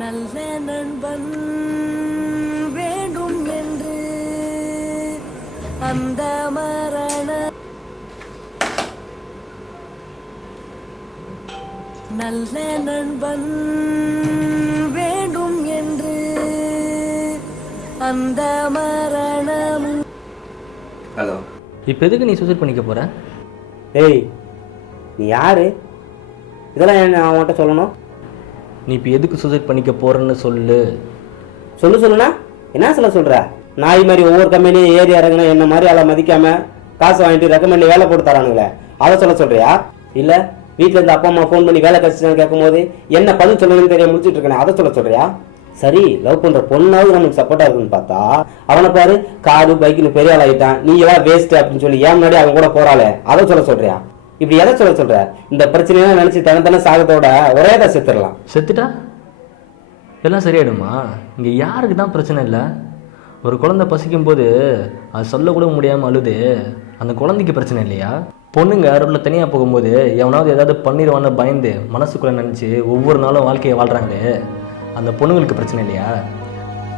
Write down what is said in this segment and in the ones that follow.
நல்ல நண்பன் வேண்டும் என்று அந்த மரண நல்ல நண்பன் வேண்டும் என்று அந்த மரணம். ஹலோ, இப்போ எதுக்கு நீ சூசைட் பண்ணிக்க போற? ஏய் நீ யாரு? இதெல்லாம் என்ன அவன்கிட்ட சொல்லணும்? நீ இப்போ எதுக்கு சூசைட் பண்ணிக்க போறன்னு சொல்லு. சொல்லுனா என்ன சொல்ற? நாய் மாதிரி ஒவ்வொரு கம்பெனியும் ஏறி இறங்கினா என்ன மாதிரி அதை மதிக்காம காசு வாங்கிட்டு ரெக்கமெண்ட் வேலை போட்டு தரானுங்களே, அதை சொல்றியா? இல்ல வீட்டுல இருந்து அப்பா அம்மா ஃபோன் பண்ணி வேலை கழிச்சுன்னு கேட்கும் போது என்ன பதில் சொல்லணும்னு தெரிய முடிச்சுட்டு இருக்கேன், அதை சொல்றியா? சரி, லவ் பண்ற பொண்ணாவது நமக்கு சப்போர்ட்டா இருக்குன்னு பார்த்தா அவனை பாரு, காரு பைக்குன்னு பெரிய ஆள் ஆகிட்டான், நீ எல்லாம் வேஸ்ட் அப்படின்னு சொல்லி ஏன் முன்னாடி அவன் கூட போறாளே, அதை சொல்றியா? இப்படி எதை சொல்ற? இந்த பிரச்சனையெல்லாம் நினைச்சு தன சாகத்தோட ஒரே தான் செத்துடலாம். செத்துட்டா எல்லாம் சரியாயிடுமா? இங்க யாருக்கு தான் பிரச்சனை இல்லை. ஒரு குழந்தை பசிக்கும் போது அது சொல்லக்கூட முடியாம அழுது, அந்த குழந்தைக்கு பிரச்சனை இல்லையா? பொண்ணுங்க ரோட்ல தனியாக போகும்போது எவனாவது ஏதாவது பண்ணிடுவான்னு பயந்து மனசுக்குள்ள நினச்சி ஒவ்வொரு நாளும் வாழ்க்கையை வாழ்கிறாங்களே, அந்த பொண்ணுங்களுக்கு பிரச்சனை இல்லையா?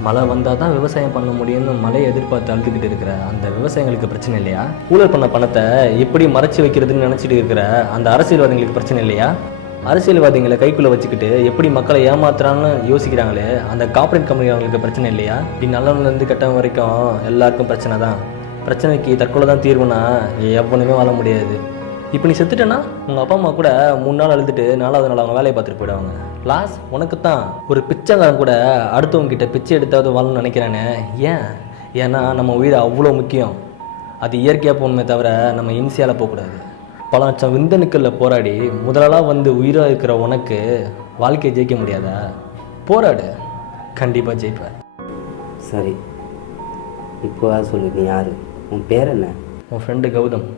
மழை வந்தால் தான் விவசாயம் பண்ண முடியும்னு மழையை எதிர்பார்த்து அழுதுகிட்டு இருக்கிற அந்த விவசாயிகளுக்கு பிரச்சனை இல்லையா? ஊழல் பண்ண பணத்தை எப்படி மறைச்சி வைக்கிறதுன்னு நினச்சிட்டு இருக்கிற அந்த அரசியல்வாதிகளுக்கு பிரச்சனை இல்லையா? அரசியல்வாதிகளை கைக்குள்ளே வச்சுக்கிட்டு எப்படி மக்களை ஏமாத்துறான்னு யோசிக்கிறாங்களே, அந்த கார்ப்பரேட் கம்பெனிகளுக்கு பிரச்சனை இல்லையா? இப்படி நல்லவன்லேருந்து கெட்டவன் வரைக்கும் எல்லாருக்கும் பிரச்சனை தான். பிரச்சனைக்கு தற்கொலை தான் தீர்வுனா எவனுமே வாழ முடியாது. இப்போ நீ செத்துட்டேன்னா உங்கள் அப்பா அம்மா கூட 3 நாள் அழுதுட்டு 4வது நாள் அவங்க வேலையை பார்த்துட்டு போயிடுவாங்க. லாஸ் உனக்கு தான். ஒரு பிச்சைக்காரன் கூட அடுத்தவங்க கிட்ட பிச்சை எடுத்தாவது வாழணும்னு நினைக்கிறானே, ஏன்னா நம்ம உயிர் அவ்வளோ முக்கியம். அது இயற்கையாக போகணுமே தவிர நம்ம இம்சையால் போகக்கூடாது. பல லட்சம் விந்தணுக்களில் போராடி முதலாளாக வந்து உயிராக இருக்கிற உனக்கு வாழ்க்கையை ஜெயிக்க முடியாதா? போராடு, கண்டிப்பாக ஜெயிப்ப. சரி, இப்போ சொல்லு, நீ யாரு? உன் பேர் என்ன? உன் ஃப்ரெண்டு கௌதம்.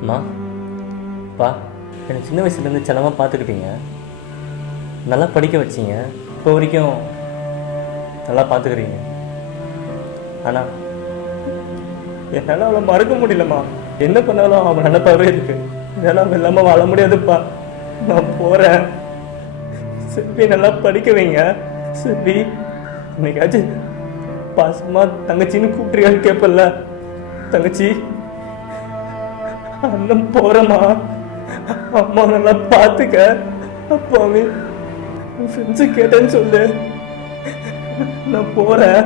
அம்மா, பா, என்னை சின்ன வயசுலேருந்து செல்லமாக பார்த்துக்கிட்டீங்க, நல்லா படிக்க வச்சிங்க, இப்போ வரைக்கும் நல்லா பார்த்துக்கிறீங்க. ஆனால் என்னால் அவளை மறக்க முடியலம்மா. என்ன பண்ணாலும் அவன் நினைப்பாவே இருக்கு. என்னால் அவன் இல்லாமல் வாழ முடியாதுப்பா. நான் போகிறேன். செல்வி நல்லா படிக்க வைங்க. செல்வி, இன்னைக்காச்சும் பாசமா தங்கச்சின்னு கூப்பிட்றியான்னு கேட்பல. தங்கச்சி, அண்ணன் போறமா, அம்மா நல்லா பார்த்துக்க. அப்பாவே ஃப்ரெண்ட்ஸு கேட்டேன்னு சொல்லு. நான் போறேன்.